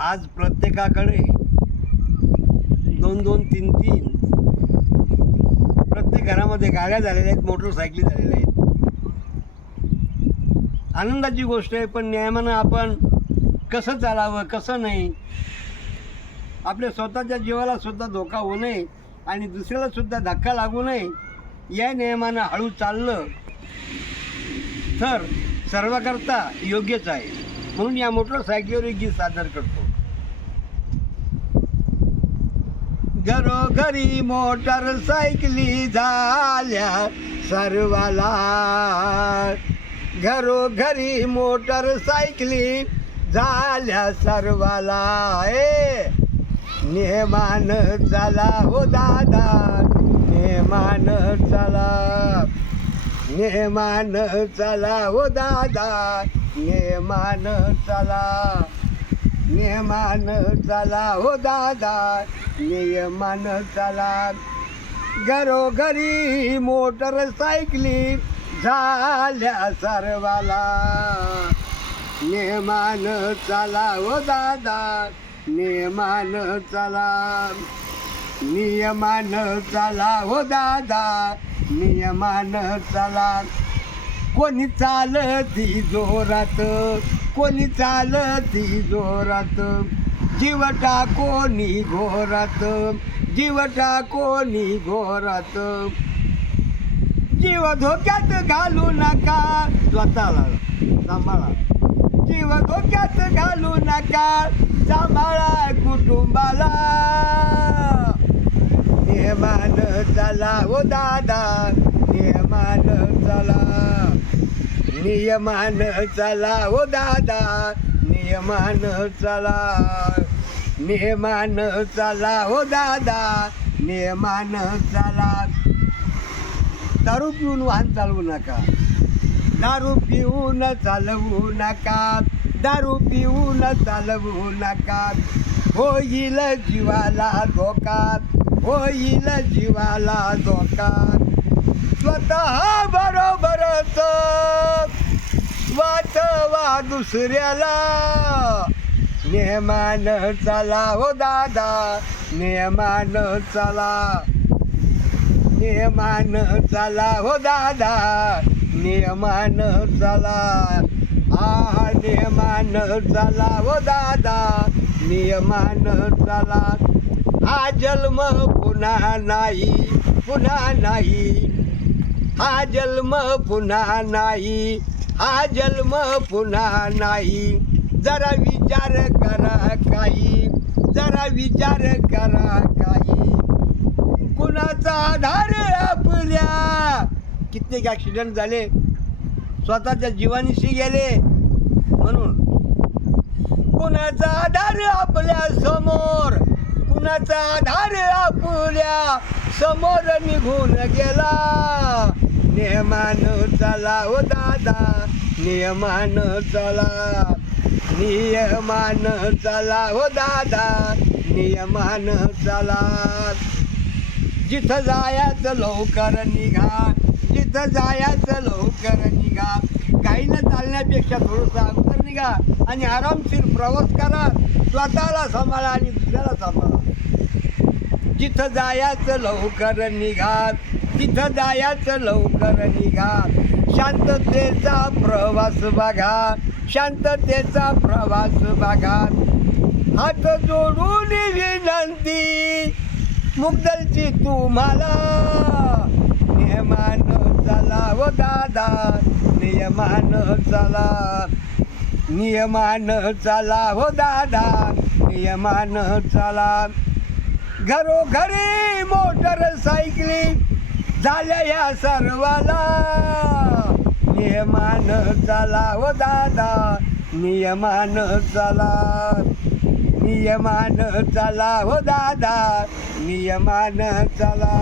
आज प्रत्येकाकडे दोन दोन तीन तीन प्रत्येक घरामध्ये गाड्या झालेल्या आहेत मोटरसायकली झालेल्या आहेत. आनंदाची गोष्ट आहे पण नियमानं आपण कसं चालावं कसं नाही? आपल्या स्वतःच्या जीवाला सुद्धा धोका होऊ नये आणि दुसऱ्याला सुद्धा धक्का लागू नये या नियमानं हळू चाललं तर सर्वाकरता योग्यच आहे. म्हणून या मोटरसायकलीवर एक गीत सादर करतो. घरोघरी मोटरसायकली झाल्या सर्वाला. घरोघरी मोटरसायकली झाल्या सर्वाला. ए नेमान चला हो दादा नेमान चला. नेमान चला हो दादा नेमान चला. नेमान चला हो दादा नियमान चला घरोघरी मोटर सायकली झाल्या सर्वाला. नेमान चला हो दादा नेमान चला नियमान चला हो दादा नियमान चला कोणी चालती जोरात कोणी चालती जोरात. जीवटा कोणी घोरात जीवटा कोणी घोरात. जीव धोक्यात घालू नका. स्वतःला सांभाळा. जीव धोक्यात घालू नका. सांभाळा कुटुंबाला. नेमान चला हो दादा. नियमान चला. नियमान चला हो दादा. नियमान चला. नियमान चला हो दादा नियमान चला. दारू पिऊन वाहन चालवू नका. दारू पिऊन चालवू नका. दारू पिऊन चालवू नका. होईल जीवाला धोका होईल जीवाला धोका. स्वतः बरोबरच वाचवा दुसऱ्याला. नेमान चला हो दादा नेमान चला. नियमान चला हो दादा नियमान चला. आ नियमान चला हो दादा नियमान चला. हा जन्म पुन्हा नाही पुन्हा नाही. हा जन्म पुन्हा नाही हा जन्म पुन्हा नाही. जरा विचार करा काही जरा विचार करा काही. कुणाचा आधार आपल्या? कित्येक ॲक्सिडेंट झाले. स्वतःच्या जीवानीशी गेले. म्हणून कुणाचा आधार आपल्यासमोर? कुणाचा आधार आपल्या? समोर निघून गेला. नियमान चला हो दादा नियमान चला. नियमान चला हो दादा नियमान चला जिथं जायाचं लवकर निघा जिथं जायाचं लवकर निघा. गाईनं चालण्यापेक्षा थोडंसं अंतर निघा आणि आरामशीर प्रवास करा. स्वतःला सांभाळा आणि दुसऱ्याला सांभाळा. जिथं जायाचं लवकर निघा तिथं जायाचं लवकर निघा. शांततेचा प्रवास बघा. शांततेचा प्रवास बघा. हात जोडून विनंती मुग्दलची तुम्हाला. नियमान चला व दादा नियमान चला. नियमान चला हो दादा नियमान चला. घरोघरी मोटरसायकली झाल्या या सर्वाला. नियमान चला व दादा नियमान चला नियमान चला हो दादा नियमान चला